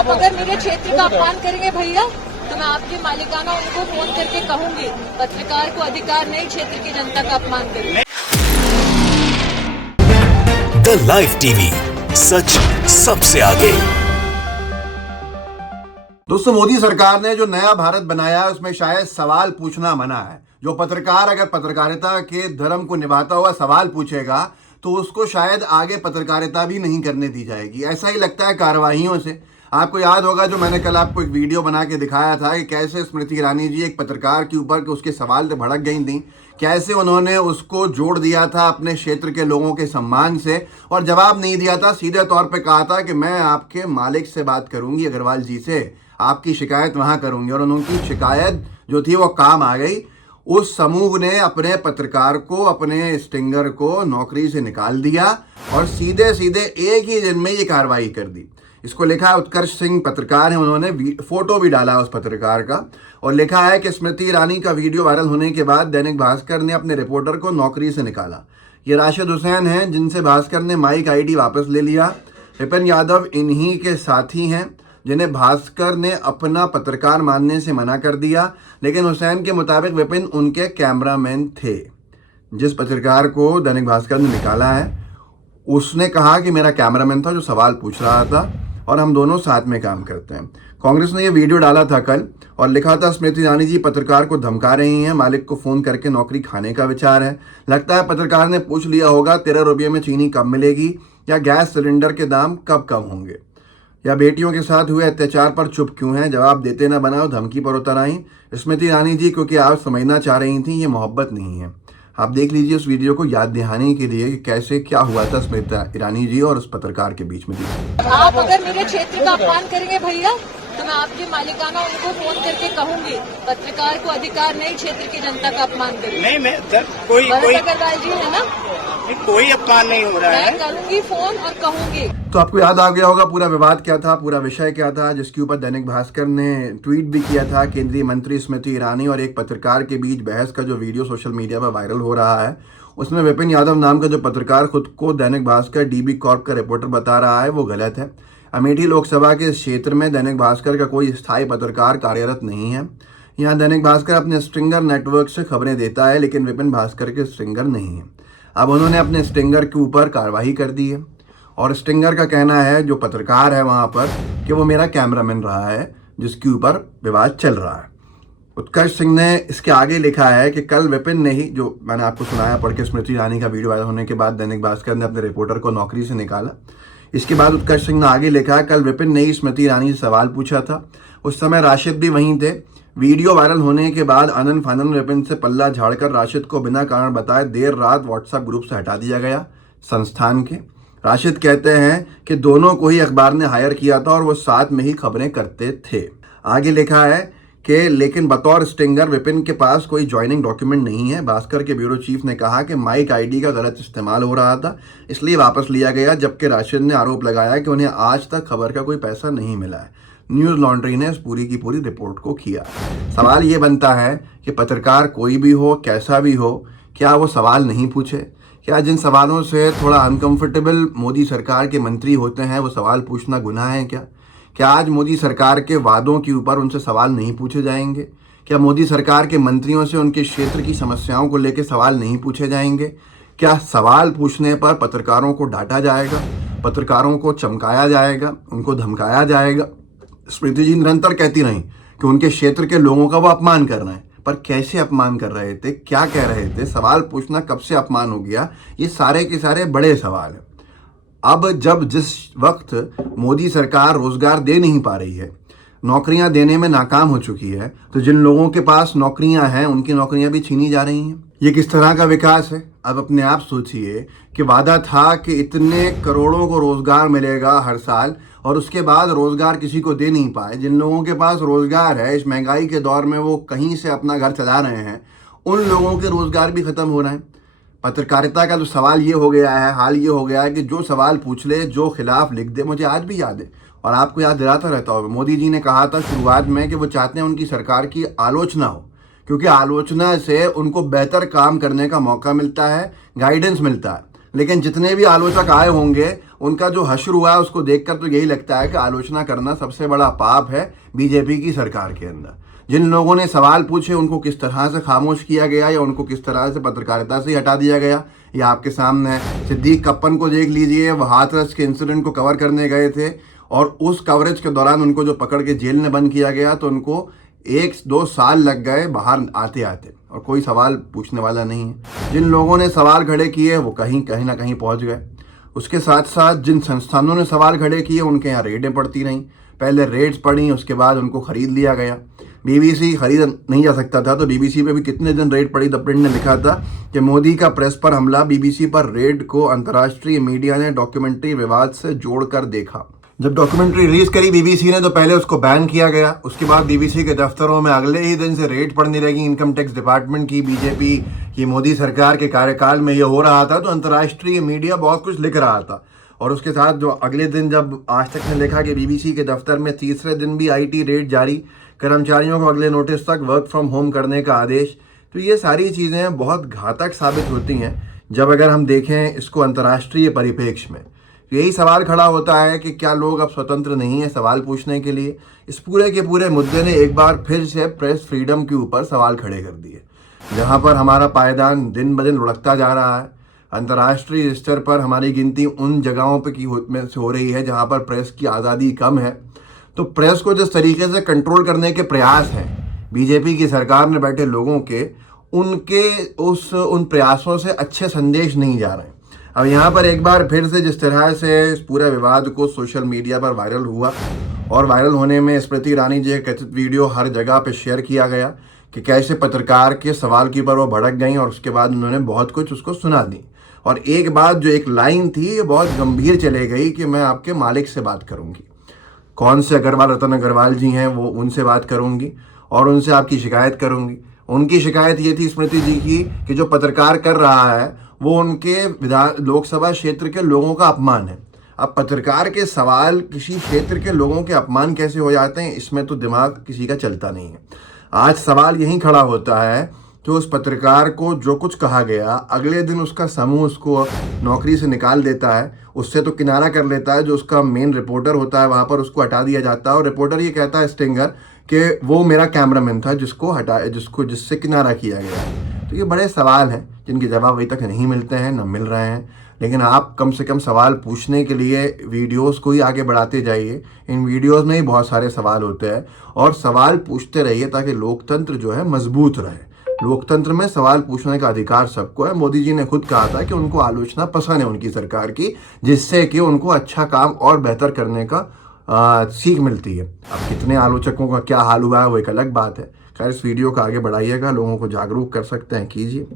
आप अगर मेरे क्षेत्र का अपमान करेंगे भैया तो मैं आपकी मालिकाना उनको फोन करके कहूंगी। पत्रकार को अधिकार नहीं क्षेत्र की जनता का अपमान करने। द लाइव टीवी, सच सबसे आगे। दोस्तों, मोदी सरकार ने जो नया भारत बनाया है उसमें शायद सवाल पूछना मना है। जो पत्रकार अगर पत्रकारिता के धर्म को निभाता हुआ सवाल पूछेगा तो उसको शायद आगे पत्रकारिता भी नहीं करने दी जाएगी। ऐसा ही लगता है कार्रवाइयों से। आपको याद होगा जो मैंने कल आपको एक वीडियो बना के दिखाया था कि कैसे स्मृति ईरानी जी एक पत्रकार के ऊपर के उसके सवाल से भड़क गई थी, कैसे उन्होंने उसको जोड़ दिया था अपने क्षेत्र के लोगों के सम्मान से और जवाब नहीं दिया था। सीधे तौर पे कहा था कि मैं आपके मालिक से बात करूंगी, अग्रवाल जी से, आपकी शिकायत वहां करूंगी। और उनकी शिकायत जो थी वो काम आ गई। उस समूह ने अपने पत्रकार को, अपने स्टिंगर को नौकरी से निकाल दिया और सीधे सीधे एक ही दिन में ये कार्रवाई कर दी। इसको लिखा है उत्कर्ष सिंह पत्रकार है, उन्होंने फोटो भी डाला उस पत्रकार का और लिखा है कि स्मृति ईरानी का वीडियो वायरल होने के बाद दैनिक भास्कर ने अपने रिपोर्टर को नौकरी से निकाला। ये राशिद हुसैन हैं जिनसे भास्कर ने माइक आईडी वापस ले लिया। विपिन यादव इन्हीं के साथी हैं जिन्हें भास्कर ने अपना पत्रकार मानने से मना कर दिया, लेकिन हुसैन के मुताबिक विपिन उनके कैमरामैन थे। जिस पत्रकार को दैनिक भास्कर ने निकाला है उसने कहा कि मेरा कैमरामैन था जो सवाल पूछ रहा था और हम दोनों साथ में काम करते हैं। कांग्रेस ने यह वीडियो डाला था कल और लिखा था स्मृति ईरानी जी पत्रकार को धमका रही हैं, मालिक को फोन करके नौकरी खाने का विचार है। लगता है पत्रकार ने पूछ लिया होगा 13 रुपये में चीनी कब मिलेगी, या गैस सिलेंडर के दाम कब कम होंगे, या बेटियों के साथ हुए अत्याचार पर चुप क्यों हैं, जवाब देते ना बनाओ, धमकी पर उतर आई स्मृति ईरानी जी क्योंकि आप समझना चाह रही थी ये मोहब्बत नहीं है। आप देख लीजिए उस वीडियो को याद दिलाने के लिए कि कैसे क्या हुआ था स्मृति ईरानी जी और उस पत्रकार के बीच में। आप अगर मेरे क्षेत्र का अपमान करेंगे भैया तो मैं आपकी मालिकाना उनको फोन करके कहूंगी। पत्रकार को अधिकार नहीं क्षेत्र की जनता का अपमान करने। नहीं, मैं कोई अग्रवाल जी है ना, कोई अपमान नहीं हो रहा है। मैं करूंगी फोन और कहूंगी। तो आपको याद आ गया होगा पूरा विवाद क्या था, पूरा विषय क्या था, जिसके ऊपर दैनिक भास्कर ने ट्वीट भी किया था। केंद्रीय मंत्री स्मृति ईरानी और एक पत्रकार के बीच बहस का जो वीडियो सोशल मीडिया पर वायरल हो रहा है उसमें विपिन यादव नाम का जो पत्रकार खुद को दैनिक भास्कर डीबी कॉर्प का रिपोर्टर बता रहा है वो गलत है। अमेठी लोकसभा के क्षेत्र में दैनिक भास्कर का कोई स्थायी पत्रकार कार्यरत नहीं है। यहाँ दैनिक भास्कर अपने स्ट्रिंगर नेटवर्क से खबरें देता है, लेकिन विपिन भास्कर के स्ट्रिंगर नहीं है। अब उन्होंने अपने स्टिंगर के ऊपर कार्रवाई कर दी है और स्टिंगर का कहना है, जो पत्रकार है वहाँ पर, कि वो मेरा कैमरामैन रहा है जिसके ऊपर विवाद चल रहा है। उत्कर्ष सिंह ने इसके आगे लिखा है कि कल विपिन ने ही, जो मैंने आपको सुनाया पढ़ के, स्मृति ईरानी का वीडियो वायरल होने के बाद दैनिक भास्कर ने अपने रिपोर्टर को नौकरी से निकाला। इसके बाद उत्कर्ष सिंह ने आगे लिखा, कल विपिन ने ही स्मृति ईरानी से सवाल पूछा था, उस समय राशिद भी वहीं थे। वीडियो वायरल होने के बाद आनंद फानन विपिन से पल्ला झाड़कर राशिद को बिना कारण बताए देर रात व्हाट्सएप ग्रुप से हटा दिया गया संस्थान के। राशिद कहते हैं कि दोनों को ही अखबार ने हायर किया था और वो साथ में ही खबरें करते थे। आगे लिखा है कि लेकिन बतौर स्टिंगर विपिन के पास कोई ज्वाइनिंग डॉक्यूमेंट नहीं है। भास्कर के ब्यूरो चीफ ने कहा कि माइक आईडी का गलत इस्तेमाल हो रहा था इसलिए वापस लिया गया, जबकि राशिद ने आरोप लगाया कि उन्हें आज तक खबर का कोई पैसा नहीं मिला है। न्यूज लॉन्ड्री ने इस पूरी की पूरी रिपोर्ट को किया। सवाल ये बनता है कि पत्रकार कोई भी हो, कैसा भी हो, क्या वो सवाल नहीं पूछे? क्या जिन सवालों से थोड़ा अनकंफर्टेबल मोदी सरकार के मंत्री होते हैं वो सवाल पूछना गुनाह है क्या आज मोदी सरकार के वादों के ऊपर उनसे सवाल नहीं पूछे जाएंगे? क्या मोदी सरकार के मंत्रियों से उनके क्षेत्र की समस्याओं को लेकर सवाल नहीं पूछे जाएंगे? क्या सवाल पूछने पर पत्रकारों को डांटा जाएगा, पत्रकारों को चमकाया जाएगा, उनको धमकाया जाएगा? स्मृति जी निरंतर कहती रही कि उनके क्षेत्र के लोगों का वो अपमान कर रहे हैं, पर कैसे अपमान कर रहे थे, क्या कह रहे थे, सवाल पूछना कब से अपमान हो गया? ये सारे के सारे बड़े सवाल हैं। अब जब जिस वक्त मोदी सरकार रोजगार दे नहीं पा रही है, नौकरियां देने में नाकाम हो चुकी है, तो जिन लोगों के पास नौकरियां हैं उनकी नौकरियां भी छीनी जा रही हैं। ये किस तरह का विकास है? अब अपने आप सोचिए कि वादा था कि इतने करोड़ों को रोजगार मिलेगा हर साल और उसके बाद रोजगार किसी को दे नहीं पाए। जिन लोगों के पास रोजगार है, इस महंगाई के दौर में वो कहीं से अपना घर चला रहे हैं, उन लोगों के रोजगार भी खत्म हो रहे हैं। पत्रकारिता का जो सवाल ये हो गया है, हाल ये हो गया है कि जो सवाल पूछ ले, जो खिलाफ लिख दे। मुझे आज भी याद है और आपको याद दिलाता रहता हूँ, मोदी जी ने कहा था शुरुआत में कि वो चाहते हैं उनकी सरकार की आलोचना हो, क्योंकि आलोचना से उनको बेहतर काम करने का मौका मिलता है, गाइडेंस मिलता है। लेकिन जितने भी आलोचक आए होंगे उनका जो हश्र हुआ है उसको देखकर तो यही लगता है कि आलोचना करना सबसे बड़ा पाप है बीजेपी की सरकार के अंदर। जिन लोगों ने सवाल पूछे उनको किस तरह से खामोश किया गया या उनको किस तरह से पत्रकारिता से हटा दिया गया, ये आपके सामने है। सिद्दीक कप्पन को देख लीजिए, वह हाथरस के इंसिडेंट को कवर करने गए थे और उस कवरेज के दौरान उनको जो पकड़ के जेल में बंद किया गया तो उनको 1-2 साल लग गए बाहर आते आते, और कोई सवाल पूछने वाला नहीं है। जिन लोगों ने सवाल खड़े किए वो कहीं ना कहीं पहुंच गए। उसके साथ साथ जिन संस्थानों ने सवाल खड़े किए उनके यहाँ रेडें पड़ती रहीं, पहले रेड्स पड़ी, उसके बाद उनको खरीद लिया गया। बीबीसी खरीद नहीं जा सकता था तो बीबीसी पे भी कितने दिन रेड पड़ी। द प्रिंट ने लिखा था कि मोदी का प्रेस पर हमला, बीबीसी पर रेड को अंतर्राष्ट्रीय मीडिया ने डॉक्यूमेंट्री विवाद से जोड़कर देखा। जब डॉक्यूमेंट्री रिलीज करी बीबीसी ने तो पहले उसको बैन किया गया, उसके बाद बीबीसी के दफ्तरों में अगले ही दिन से रेड पड़ने लगी इनकम टैक्स डिपार्टमेंट की। बीजेपी की मोदी सरकार के कार्यकाल में ये हो रहा था तो अंतर्राष्ट्रीय मीडिया बहुत कुछ लिख रहा था। और उसके साथ जो अगले दिन जब आज तक ने लिखा कि बीबीसी के दफ्तर में तीसरे दिन भी आईटी रेड जारी, कर्मचारियों को अगले नोटिस तक वर्क फ्रॉम होम करने का आदेश, तो ये सारी चीज़ें बहुत घातक साबित होती हैं जब अगर हम देखें इसको अंतर्राष्ट्रीय परिप्रेक्ष्य में। यही सवाल खड़ा होता है कि क्या लोग अब स्वतंत्र नहीं है सवाल पूछने के लिए। इस पूरे के पूरे मुद्दे ने एक बार फिर से प्रेस फ्रीडम के ऊपर सवाल खड़े कर दिए, जहां पर हमारा पायदान दिन ब दिन लुढ़कता जा रहा है। अंतर्राष्ट्रीय स्तर पर हमारी गिनती उन जगहों पर में से हो रही है जहां पर प्रेस की आज़ादी कम है। तो प्रेस को जिस तरीके से कंट्रोल करने के प्रयास हैं बीजेपी की सरकार ने बैठे लोगों के, उन प्रयासों से अच्छे संदेश नहीं जा रहे हैं। अब यहाँ पर एक बार फिर से जिस तरह से इस पूरे विवाद को सोशल मीडिया पर वायरल हुआ और वायरल होने में स्मृति ईरानी जी का कथित वीडियो हर जगह पे शेयर किया गया कि कैसे पत्रकार के सवाल के ऊपर वो भड़क गई और उसके बाद उन्होंने बहुत कुछ उसको सुना दी। और एक बात जो एक लाइन थी ये बहुत गंभीर चले गई कि मैं आपके मालिक से बात करूँगी। कौन से अग्रवाल, रतन अग्रवाल जी हैं, वो उनसे बात करूँगी और उनसे आपकी शिकायत करूँगी। उनकी शिकायत ये थी स्मृति जी की कि जो पत्रकार कर रहा है वो उनके लोकसभा क्षेत्र के लोगों का अपमान है। अब पत्रकार के सवाल किसी क्षेत्र के लोगों के अपमान कैसे हो जाते हैं, इसमें तो दिमाग किसी का चलता नहीं है। आज सवाल यही खड़ा होता है कि उस पत्रकार को जो कुछ कहा गया, अगले दिन उसका समूह उसको नौकरी से निकाल देता है, उससे तो किनारा कर लेता है। जो उसका मेन रिपोर्टर होता है वहाँ पर उसको हटा दिया जाता है और रिपोर्टर ये कहता है स्टिंगर कि वो मेरा कैमरामैन था जिससे किनारा किया गया। तो ये बड़े सवाल हैं जिनके जवाब अभी तक नहीं मिलते हैं, न मिल रहे हैं। लेकिन आप कम से कम सवाल पूछने के लिए वीडियोस को ही आगे बढ़ाते जाइए। इन वीडियोस में ही बहुत सारे सवाल होते हैं और सवाल पूछते रहिए ताकि लोकतंत्र जो है मजबूत रहे। लोकतंत्र में सवाल पूछने का अधिकार सबको है। मोदी जी ने खुद कहा था कि उनको आलोचना पसंद है उनकी सरकार की, जिससे कि उनको अच्छा काम और बेहतर करने का सीख मिलती है। अब कितने आलोचकों का क्या हाल हुआ है वो एक अलग बात है। खैर, इस वीडियो को आगे बढ़ाइएगा, लोगों को जागरूक कर सकते हैं कीजिए।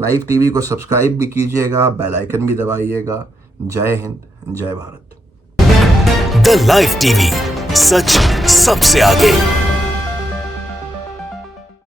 लाइव टीवी को सब्सक्राइब भी कीजिएगा, बेल आइकन भी दबाइएगा। जय हिंद, जय भारत। द लाइव टीवी, सच सबसे आगे।